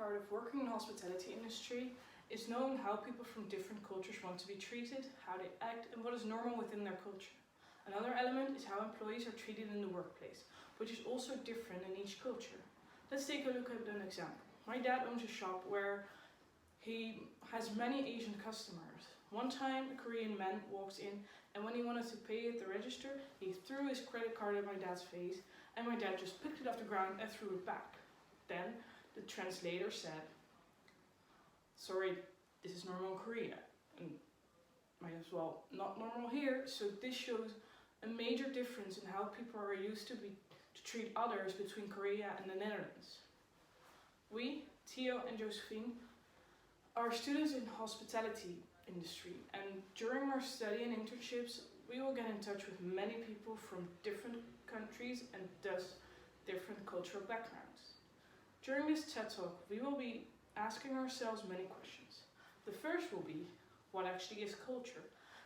part of working in the hospitality industry is knowing how people from different cultures want to be treated, how they act, and what is normal within their culture. Another element is how employees are treated in the workplace, which is also different in each culture. Let's take a look at an example. My dad owns a shop where he has many Asian customers. One time a Korean man walked in, and when he wanted to pay at the register, he threw his credit card at my dad's face, and my dad just picked it off the ground and threw it back. Then the translator said, "Sorry, this is normal in Korea, and might as well not normal here." So this shows a major difference in how people are used to treat others between Korea and the Netherlands. We, Teo and Josephine, are students in hospitality industry, and during our study and internships, we will get in touch with many people from different countries and thus different cultural backgrounds. During this TED Talk, we will be asking ourselves many questions. The first will be, what actually is culture?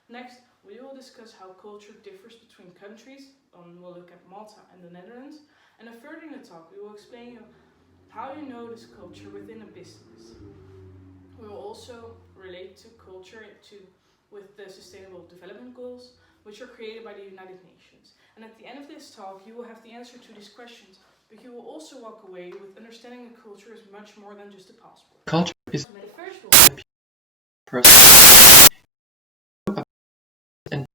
Next, we will discuss how culture differs between countries, and we'll look at Malta and the Netherlands. And further in the talk, we will explain you how you know this culture within a business. We will also relate to culture with the Sustainable Development Goals, which are created by the United Nations. And at the end of this talk, you will have the answer to these questions, but you will also walk away with understanding that culture is much more than just a passport. Culture is the first one. Person and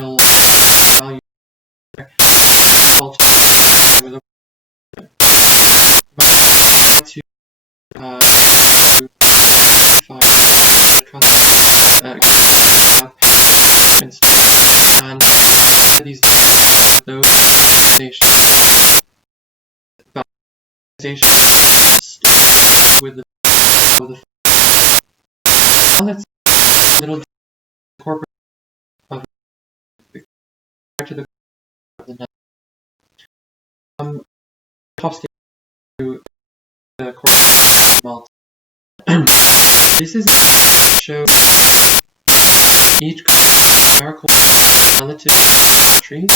no value culture with to and these those organizations with the now let's little corporate of to the top stage to the corporate Malta. This is a show each numerical relative countries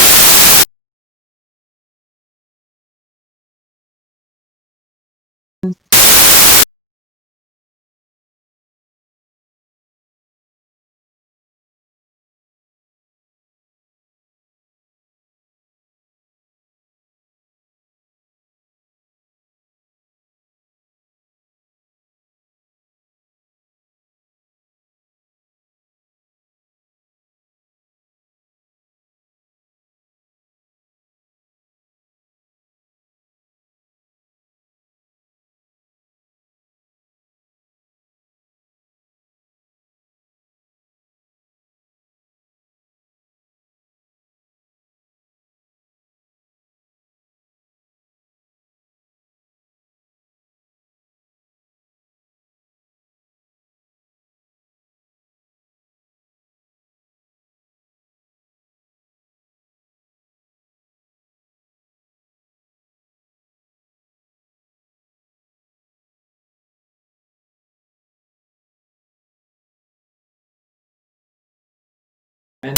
and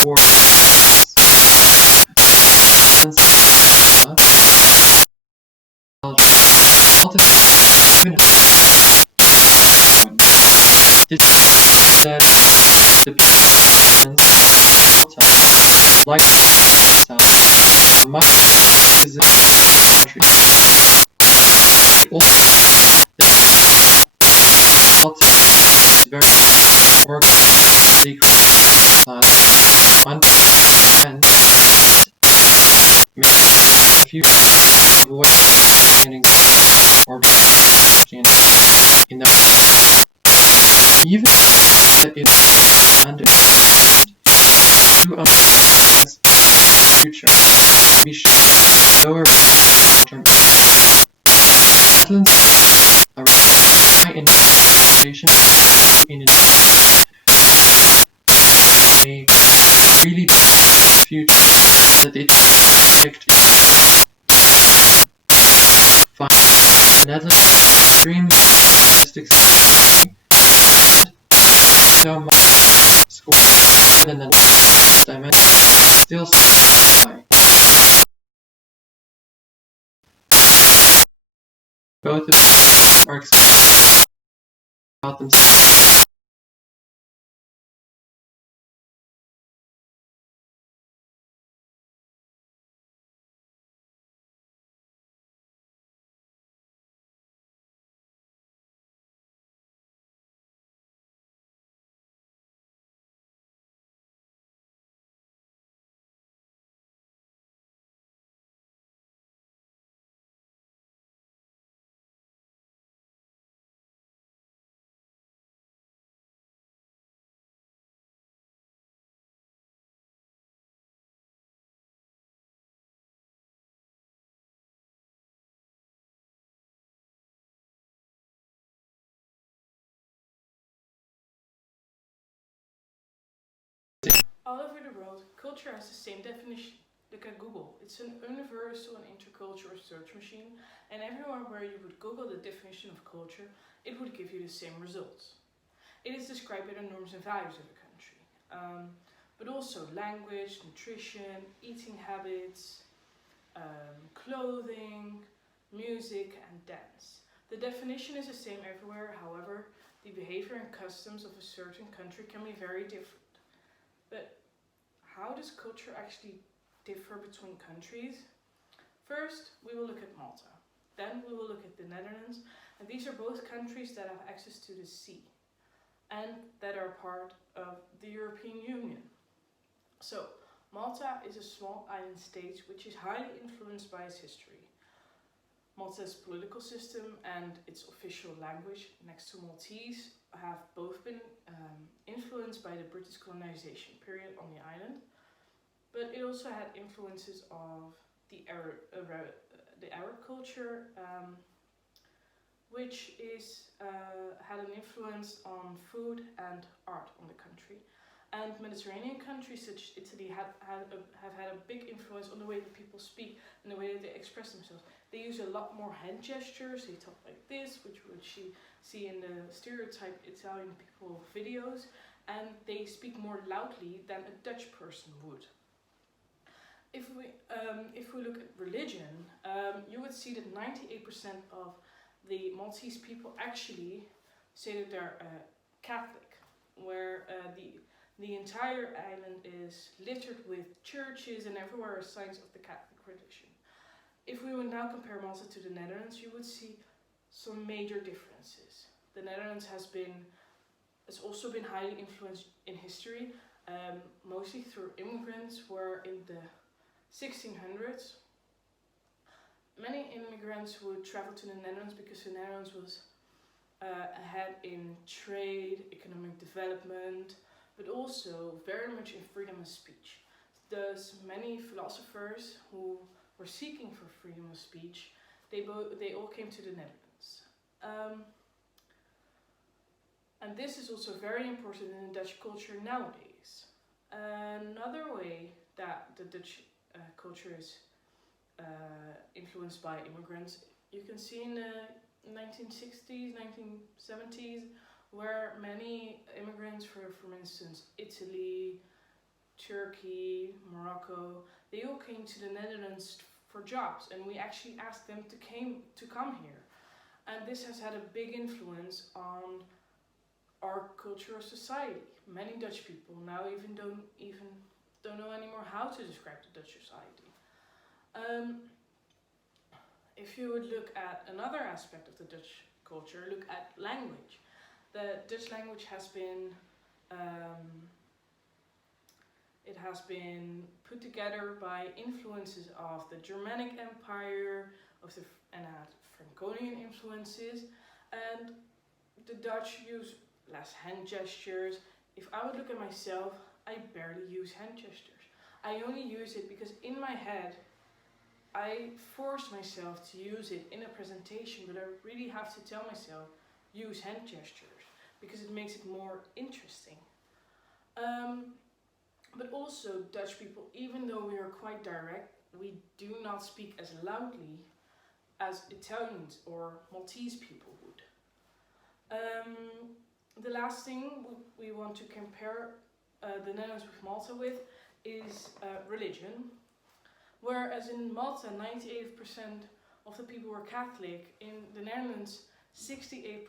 for this that the like much is the country also is very organically and make a few avoid understanding or understanding in that even that it and to understand future we should lower term Netherlands are high in inflation in a really future that it predict find the Netherlands extremely optimistic so much score higher than the last dimension still high. Both of them are excited about themselves. All over the world, culture has the same definition. Look at Google. It's an universal and intercultural search machine, and everywhere where you would Google the definition of culture, it would give you the same results. It is described by the norms and values of a country, but also language, nutrition, eating habits, clothing, music, and dance. The definition is the same everywhere, however, the behavior and customs of a certain country can be very different. But how does culture actually differ between countries? First, we will look at Malta. Then we will look at the Netherlands, and these are both countries that have access to the sea and that are part of the European Union. So, Malta is a small island state which is highly influenced by its history. Malta's political system and its official language, next to Maltese, have both been influenced by the British colonization period on the island, but it also had influences of the Arab culture, which had an influence on food and art on the country. And Mediterranean countries such as Italy have had a big influence on the way that people speak and the way that they express themselves. They use a lot more hand gestures. They talk like this, which you see in the stereotype Italian people videos, and they speak more loudly than a Dutch person would. If we look at religion, you would see that 98% of the Maltese people actually say that they're Catholic, where the entire island is littered with churches and everywhere are signs of the Catholic tradition. If we would now compare Malta to the Netherlands, you would see some major differences. The Netherlands has also been highly influenced in history, mostly through immigrants, where in the 1600s, many immigrants would travel to the Netherlands because the Netherlands was ahead in trade, economic development, but also very much in freedom of speech. Thus, many philosophers who were seeking for freedom of speech, they all came to the Netherlands. And this is also very important in the Dutch culture nowadays. Another way that the Dutch culture is influenced by immigrants, you can see in the 1960s, 1970s, where many immigrants from instance, Italy, Turkey, Morocco, they all came to the Netherlands for jobs, and we actually asked them to come here. And this has had a big influence on our cultural society. Many Dutch people now don't know anymore how to describe the Dutch society. If you would look at another aspect of the Dutch culture, look at language. The Dutch language has been put together by influences of the Germanic Empire, and had Franconian influences, and the Dutch use less hand gestures. If I would look at myself, I barely use hand gestures. I only use it because in my head, I force myself to use it in a presentation, but I really have to tell myself, use hand gestures, because it makes it more interesting. But also Dutch people, even though we are quite direct, we do not speak as loudly as Italians or Maltese people would. The last thing we want to compare the Netherlands with Malta with is religion. Whereas in Malta 98% of the people were Catholic, in the Netherlands 68%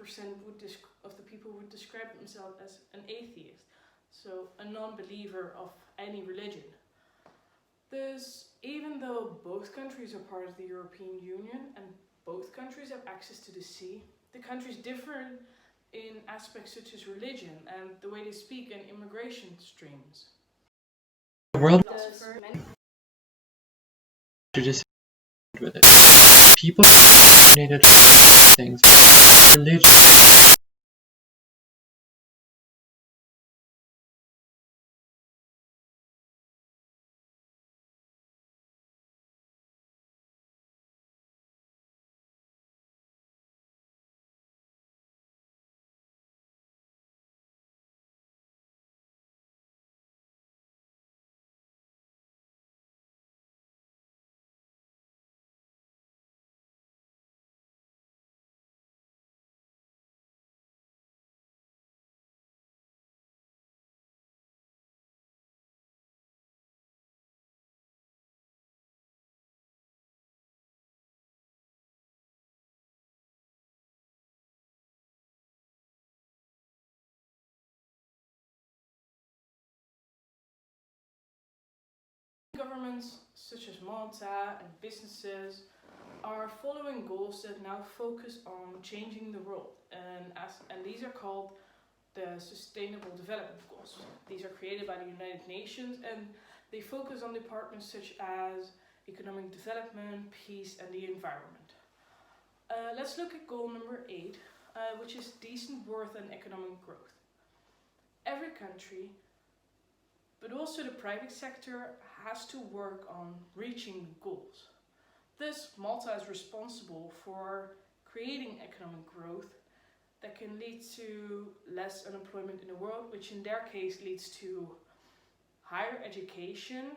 of the people would describe themselves as an atheist, so a non-believer of any religion. Thus, even though both countries are part of the European Union and both countries have access to the sea, the countries differ in aspects such as religion and the way they speak and immigration streams. The world to disagree with it. People needed things. Religion. Governments such as Malta and businesses are following goals that now focus on changing the world, and these are called the Sustainable Development Goals. These are created by the United Nations and they focus on departments such as economic development, peace and the environment. Let's look at goal number 8, which is decent worth and economic growth. Every country, but also the private sector, has to work on reaching goals. Thus, Malta is responsible for creating economic growth that can lead to less unemployment in the world, which in their case leads to higher education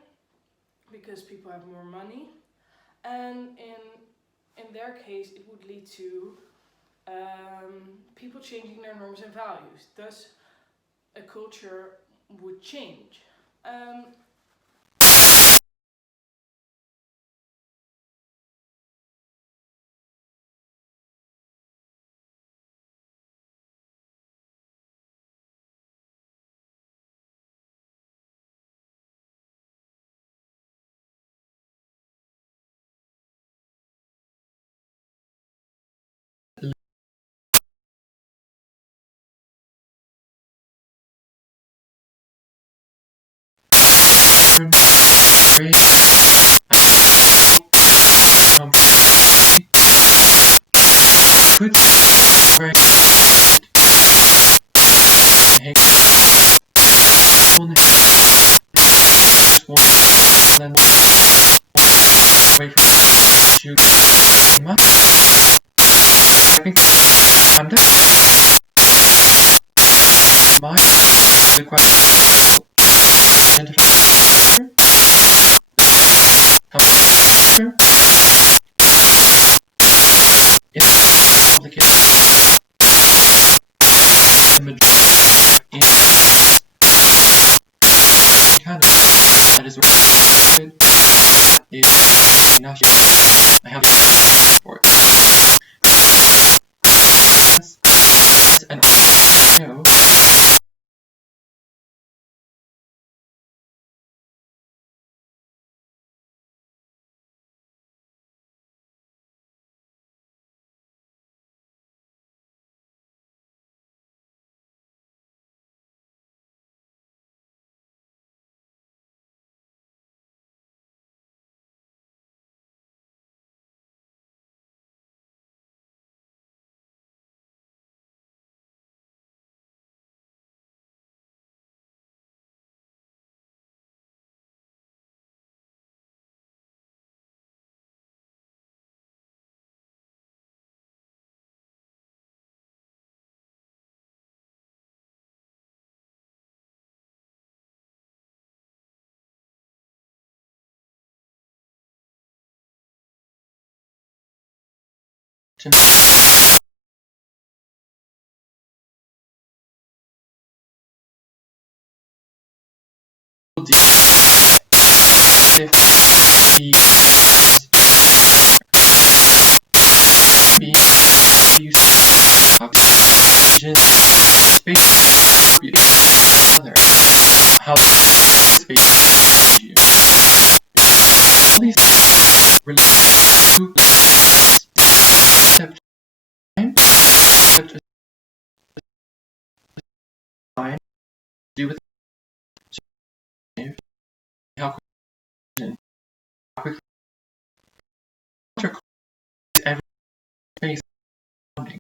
because people have more money, and in their case it would lead to people changing their norms and values. Thus, a culture would change. Could very only just one then wait for you much. I think I'm done. My the question it's complicated. The majority in Canada that is recommended is national. I have for it. And no. if the use of space other how space you all these relate to step time step time do with how quickly every space surrounding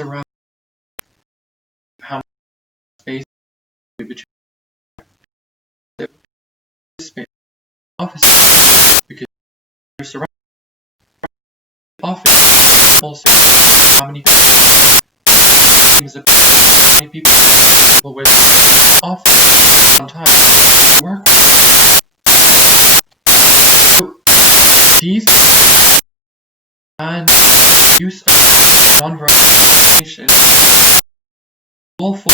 around how much space between the space office because you're surrounded office also how many things about how many people with office on time work so these and use of non-verbal all for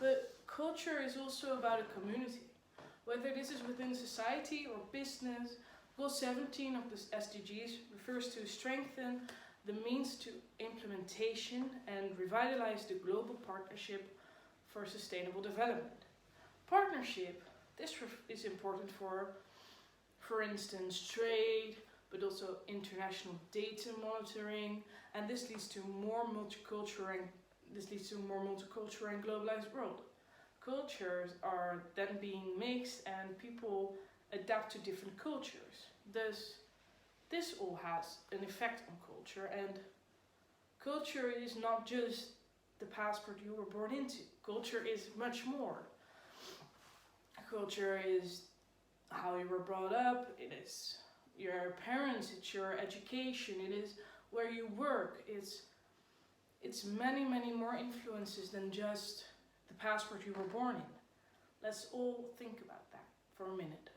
But culture is also about a community. Whether this is within society or business, Goal 17 of the SDGs refers to strengthen the means to implementation and revitalize the global partnership for sustainable development. Partnership, this is important for instance, trade, but also international data monitoring, and this leads to more multicultural and globalized world. Cultures are then being mixed and people adapt to different cultures. Thus, this all has an effect on culture, and culture is not just the passport you were born into. Culture is much more. Culture is how you were brought up, it is your parents, it's your education, it is where you work, it's many, many more influences than just the passport you were born in. Let's all think about that for a minute.